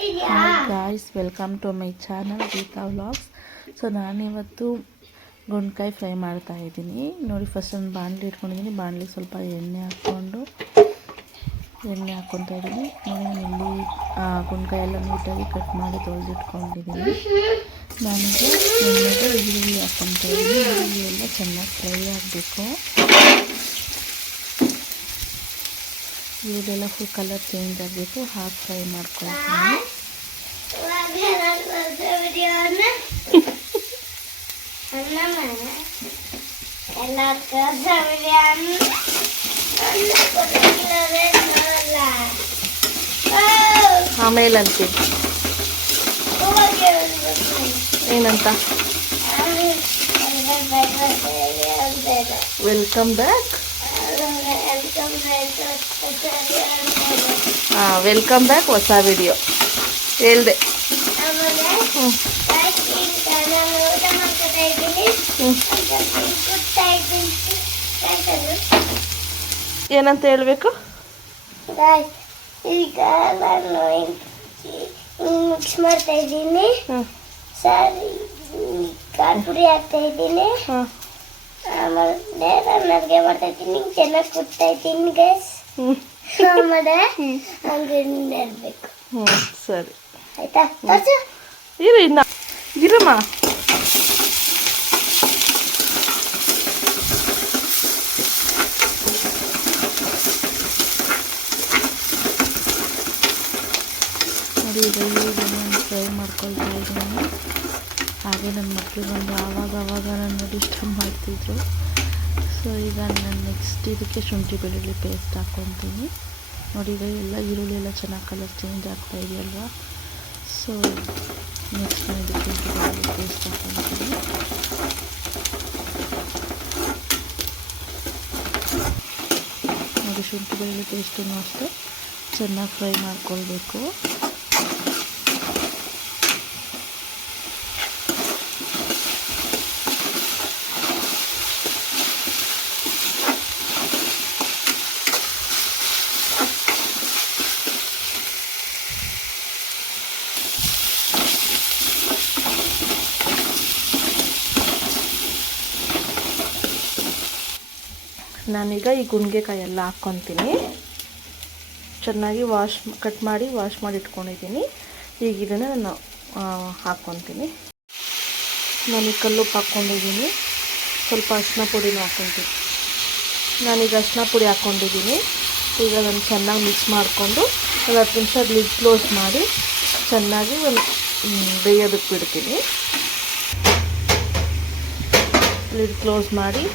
Hi guys, welcome to my channel Geetha vlogs. So ನಾನಿವತ್ತು ಗುಂಡ್ಕಾಯಿ fry ಮಾಡ್ತಾ ಇದ್ದೀನಿ ನೋಡಿ. ಫಸ್ಟ್ ಒಂದು ಬಾಣಲಿ ಇಟ್ಕೊಂಡಿದ್ದೀನಿ. ಬಾಣಲಿಗೆ ಸ್ವಲ್ಪ ಎಣ್ಣೆ ಹಾಕ್ಕೊತಾ ಇದ್ದೀನಿ ನೋಡಿ. ನಾನು ಇಲ್ಲಿ ಗುಂಡ್ಕಾಯಿ ಎಲ್ಲ ನೀಟಾಗಿ ಕಟ್ ಮಾಡಿ ತೊಳೆದಿಟ್ಕೊಂಡಿದ್ದೀನಿ. ನಾನೀಗ ಎಣ್ಣೆಗೆ ಈರುಳ್ಳಿ ಹಾಕ್ಕೊತಾ ಇದ್ದೀನಿ. ಈರುಳ್ಳಿ ಎಲ್ಲ ಚೆನ್ನಾಗಿ ಫ್ರೈ ಆಗಬೇಕು. ಈರುಳ್ಳಿ ಎಲ್ಲ ಫುಲ್ ಕಲರ್ ಚೇಂಜ್ ಆಗಬೇಕು, ಹಾಕಿ ಫ್ರೈ ಮಾಡ್ಕೊಳ್ತೀನಿ. ಆಮೇಲೆ ಅಂತೀವಿ ಏನಂತ, ವೆಲ್ಕಮ್ ಬ್ಯಾಕ್. ವೆಲ್ಕಮ್ ಬ್ಯಾಕ್, ಹೊಸ ವಿಡಿಯೋ ಹೇಳ್ದೆ. ಏನಂತ ಹೇಳ್ಬೇಕು? ಈಗ ನಾನು ಮಿಕ್ಸ್ ಮಾಡ್ತಾ ಇದ್ದೀನಿ. ಸರಿ, ಖಾರ ಪುಡಿ ಹಾಕ್ತಾ ಇದ್ದೀನಿ. ಆಮೇಲೆ ನಾನು ಅಡುಗೆ ಮಾಡ್ತಾ ಇದ್ದೀನಿ. ಚೆನ್ನಾಗಿ ಕುಟ್ತಾ ಇದ್ದೀನಿ ಗೈಸ್. ಆಮೇಲೆ ಹಂಗೆ ಇರಬೇಕು. ಸರಿ, ಆಯ್ತಾ? ತೋರ್ಸು. ಇನ್ನ ಇರಮ್ಮ. ನೋಡಿ, ಇದನ್ನು ಫ್ರೈ ಮಾಡ್ಕೊಳ್ತಾ ಇದ್ದೀನಿ. ಹಾಗೆ ನನ್ನ ಮಕ್ಕಳು ಬಂದು ಆವಾಗ ನನ್ನ ಡಿಸ್ಟರ್ಬ್ ಮಾಡ್ತಿದ್ರು. ಸೊ ಈಗ ನಾನು ನೆಕ್ಸ್ಟ್ ಇದಕ್ಕೆ ಶುಂಠಿ ಬೆಳ್ಳುಳ್ಳಿ ಪೇಸ್ಟ್ ಹಾಕ್ಕೊತೀನಿ ನೋಡಿ. ಈಗ ಎಲ್ಲ ಈರುಳ್ಳಿ ಎಲ್ಲ ಚೆನ್ನಾಗಿ ಕಲರ್ ಚೇಂಜ್ ಆಗ್ತಾ ಇದೆಯಲ್ವಾ. ಸೊ ನೆಕ್ಸ್ಟ್ ನಾನು ಇದಕ್ಕೆ ಶುಂಠಿ ಬೆಳ್ಳುಳ್ಳಿ ಪೇಸ್ಟ್ ಹಾಕ್ಕೊತೀನಿ. ನೋಡಿ, ಶುಂಠಿ ಬೆಳ್ಳುಳ್ಳಿ ಪೇಸ್ಟನ್ನು ಅಷ್ಟೇ ಚೆನ್ನಾಗಿ ಫ್ರೈ ಮಾಡ್ಕೊಳ್ಬೇಕು. ನಾನೀಗ ಈ ಗುಂಡ್ಗೆಕಾಯಿ ಎಲ್ಲ ಹಾಕ್ಕೊತೀನಿ. ಚೆನ್ನಾಗಿ ಕಟ್ ಮಾಡಿ ವಾಶ್ ಮಾಡಿ ಇಟ್ಕೊಂಡಿದ್ದೀನಿ. ಈಗ ಇದನ್ನು ನಾನು ಹಾಕ್ಕೊತೀನಿ. ನಾನು ಕಲ್ಲುಪ್ಪು ಹಾಕ್ಕೊಂಡಿದ್ದೀನಿ. ಸ್ವಲ್ಪ ಅರಿಶಿನ ಪುಡಿನೂ ಹಾಕ್ಕೊತೀನಿ. ನಾನೀಗ ಅರಿಶಿನ ಪುಡಿ ಹಾಕ್ಕೊಂಡಿದ್ದೀನಿ. ಈಗ ನಾನು ಚೆನ್ನಾಗಿ ಮಿಕ್ಸ್ ಮಾಡಿಕೊಂಡು ಒಂದು 10 ನಿಮಿಷ ಲಿಡ್ ಕ್ಲೋಸ್ ಮಾಡಿ ಚೆನ್ನಾಗಿ ಒಂದು ಬೇಯೋದಕ್ಕೆ ಬಿಡ್ತೀನಿ. ಲಿಡ್ ಕ್ಲೋಸ್ ಮಾಡಿ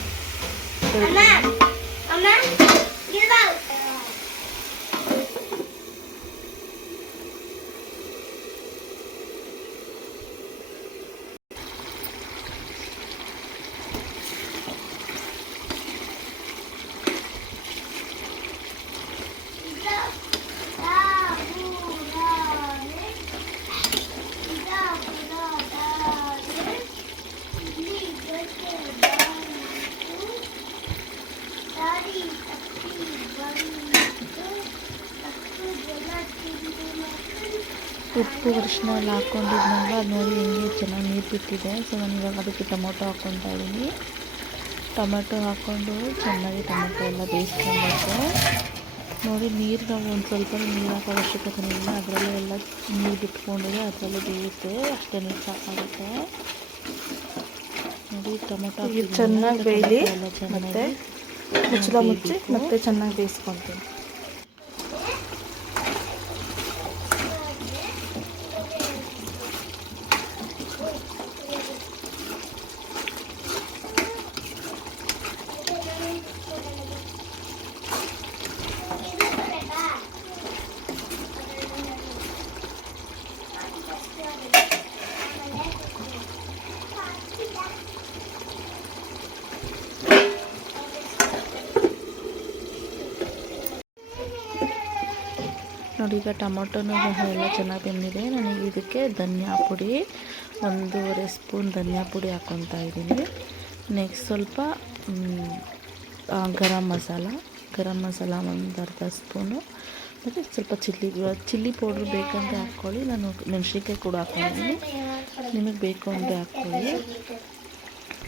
ಉಪ್ಪು ಅರಿಶಿನ ಎಲ್ಲ ಹಾಕ್ಕೊಂಡಿದ್ನಲ್ಲ, ಅದು ನೋಡಿ ಹೆಂಗೆ ಚೆನ್ನಾಗಿ ನೀರು ಬಿಟ್ಟಿದೆ. ಸೊ ನಾನು ಇವಾಗ ಅದಕ್ಕೆ ಟೊಮೊಟೊ ಹಾಕ್ಕೊತಾ ಇದ್ದೀನಿ. ಟೊಮೆಟೊ ಹಾಕ್ಕೊಂಡು ಚೆನ್ನಾಗಿ ಟೊಮೆಟೊ ಎಲ್ಲ ಬೇಯಿಸ್ಕೊಬೇಕು ನೋಡಿ. ನೀರು ನಾವು ಒಂದು ಸ್ವಲ್ಪ ನೀರು ಹಾಕೋ ಅವಶ್ಯಕತೆ ಇಲ್ಲ. ಅದರಲ್ಲೇ ಎಲ್ಲ ನೀರು ಬಿಟ್ಕೊಂಡಿದೆ, ಅದರಲ್ಲೇ ಬೇಯುತ್ತೆ. ಅಷ್ಟೇ ನೀರು ಸಾಕಾಗುತ್ತೆ ನೋಡಿ. ಟೊಮೆಟೊ ಚೆನ್ನಾಗಿ ಬೇಯಲಿ, ಮತ್ತು ಮುಚ್ಚಳ ಮುಚ್ಚಿ ಮತ್ತೆ ಚೆನ್ನಾಗಿ ಬೇಯಿಸ್ಕೊತೀನಿ. ನೋಡಿ, ಈಗ ಟೊಮೊಟೊನೂ ಎಲ್ಲ ಚೆನ್ನಾಗಿ ಬೆಂದಿದೆ. ನನಗೆ ಇದಕ್ಕೆ ಧನಿಯಾ ಪುಡಿ 1.5 ಸ್ಪೂನ್ ಧನಿಯಾ ಪುಡಿ ಹಾಕ್ಕೊತಾ ಇದ್ದೀನಿ. ನೆಕ್ಸ್ಟ್ ಸ್ವಲ್ಪ ಗರಂ ಮಸಾಲ ಒಂದು ಅರ್ಧ ಸ್ಪೂನು, ಮತ್ತು ಸ್ವಲ್ಪ ಚಿಲ್ಲಿ ಪೌಡ್ರ್ ಬೇಕಂದರೆ ಹಾಕ್ಕೊಳ್ಳಿ. ನಾನು ಮೆಣಸಿನ್ಕಾಯಿ ಕೂಡ ಹಾಕ್ಕೊಂಡಿದ್ದೀನಿ, ನಿಮಗೆ ಬೇಕು ಅಂದರೆ ಹಾಕ್ಕೊಳ್ಳಿ.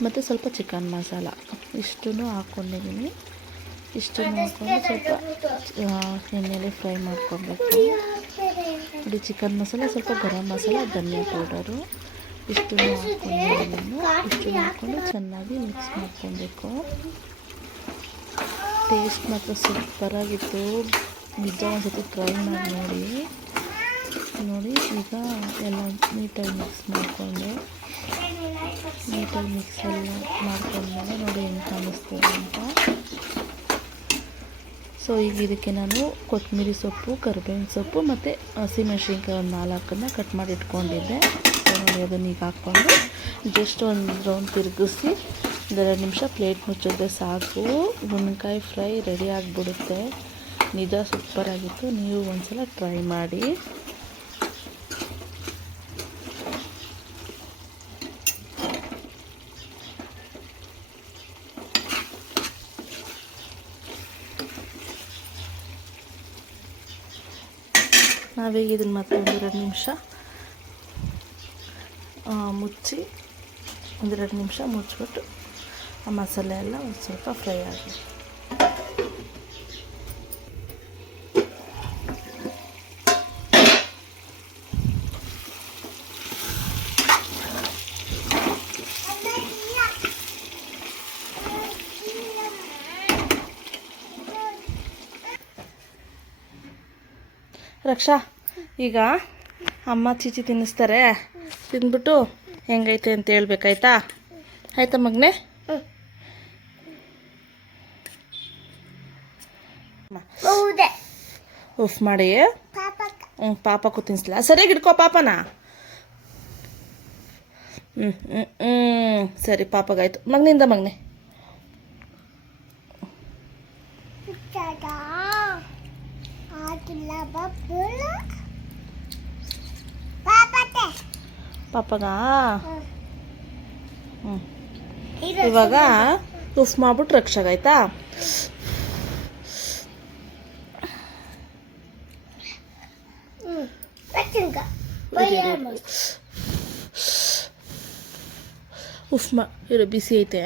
ಮತ್ತು ಸ್ವಲ್ಪ ಚಿಕನ್ ಮಸಾಲ ಇಷ್ಟನ್ನು ಹಾಕ್ಕೊಂಡಿದ್ದೀನಿ. ಇಷ್ಟನ್ನು ಹಾಕ್ಕೊಂಡು ಸ್ವಲ್ಪ ಎಣ್ಣೆಯಲ್ಲಿ ಫ್ರೈ ಮಾಡ್ಕೊಬೇಕು. ನೋಡಿ ಚಿಕನ್ ಮಸಾಲ, ಸ್ವಲ್ಪ ಗರಂ ಮಸಾಲ, ಧನಿಯಾ ಪೌಡರು ಇಷ್ಟನ್ನು ಹಾಕ್ಕೊಂಡಿದ್ದೀನಿ. ಇಷ್ಟನ್ನು ಹಾಕ್ಕೊಂಡು ಚೆನ್ನಾಗಿ ಮಿಕ್ಸ್ ಮಾಡ್ಕೊಬೇಕು. ಟೇಸ್ಟ್ ಮಾತ್ರ ಸೂಪರಾಗಿತ್ತು. ನಿಜ ಒಂದ್ಸತಿ ಟ್ರೈ ಮಾಡಿ ನೋಡಿ. ಈಗ ಎಲ್ಲ ನೀಟಾಗಿ ಮಿಕ್ಸ್ ಮಾಡಿಕೊಂಡು ಮಿಕ್ಸ್ ಎಲ್ಲ ಮಾಡ್ಕೊಂಡ್ಮೇಲೆ ನೋಡಿ ಹೆಂಗೆ ಕಾಣಿಸ್ತದೆ ಅಂತ. ಸೊ ಈಗ ಇದಕ್ಕೆ ನಾನು ಕೊತ್ತಂಬರಿ ಸೊಪ್ಪು, ಕರಿಬೇವಿನ ಸೊಪ್ಪು ಮತ್ತು ಹಸಿಮೆಣ್ಸಿನ್ಕಾಯಿ ಒಂದು 4 ಕಟ್ ಮಾಡಿ ಇಟ್ಕೊಂಡಿದ್ದೆ. ಸೊ ನೋಡಿ ಅದನ್ನು ಈಗ ಹಾಕ್ಕೊಂಡು ಜಸ್ಟ್ ಒಂದು ರೌಂಡ್ ತಿರುಗಿಸಿ 2 ನಿಮಿಷ ಪ್ಲೇಟ್ ಮುಚ್ಚಿದ್ರೆ ಸಾಕು. ಗುಣಕಾಯಿ ಫ್ರೈ ರೆಡಿ ಆಗಿಬಿಡುತ್ತೆ. ನಿಜ ಸೂಪರಾಗಿತ್ತು. ನೀವು ಒಂದ್ಸಲ ಟ್ರೈ ಮಾಡಿ. ನಾವೀಗ ಇದನ್ನು ಮತ್ತೆ 1-2 ನಿಮಿಷ ಮುಚ್ಚಿ 1-2 ನಿಮಿಷ ಮುಚ್ಚಿಬಿಟ್ಟು ಆ ಮಸಾಲೆ ಎಲ್ಲ ಒಂದು ಸ್ವಲ್ಪ ಫ್ರೈ ಆಗಲಿ. ರಕ್ಷಾ, ಈಗ ಅಮ್ಮ ಚೀಚಿ ತಿನ್ನಿಸ್ತಾರೆ, ತಿಂದ್ಬಿಟ್ಟು ಹೆಂಗೈತೆ ಅಂತ ಹೇಳ್ಬೇಕಾಯ್ತಾ? ಆಯ್ತಾ ಮಗನೇ? ಉಫ್ ಮಾಡಿ ಪಾಪಕ್ಕೂ ತಿನ್ನಿಸ್ಲಾ? ಸರಿಯಾಗಿ ಇಟ್ಕೋ ಪಾಪನ. ಸರಿ ಪಾಪಗಾಯ್ತು. ಮಗನಿಂದ ಮಗನೇ ಪಾಪಗ ಇವಾಗ ಉಫ್ ಮಾಡ್ಬಿಟ್ಟು ರಕ್ಷಾಗಾಯ್ತಾ? ಉಫ್ ಇರೋ ಬಿಸಿ ಐತೆ.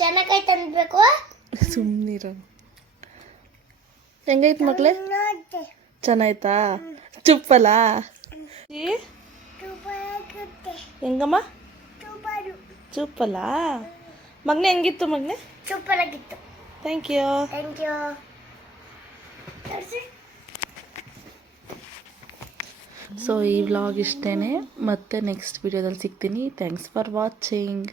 ಚೆನ್ನಾಗೈತೆ ಅನ್ಬೇಕು. ಸುಮ್ಮನಿರ. ಹೆಂಗೈತೆ ಮಕ್ಳೇ? ಚೆನ್ನಾಯ್ತಾ? ಚುಪ್ಪಲ್ಲ ಹೆಂಗಮ್ಮ? ಚುಪ್ಪಲ್ಲ ಮಗನೇ. ಹೆಂಗಿತ್ತು ಮಗನೇ? ಸೂಪರ್ ಆಗಿತ್ತು. Thank you. ಸೊ ಈ ವ್ಲಾಗ್ ಇಷ್ಟೇ. ಮತ್ತೆ ನೆಕ್ಸ್ಟ್ ವಿಡಿಯೋದಲ್ಲಿ ಸಿಗ್ತೀನಿ. Thanks for watching.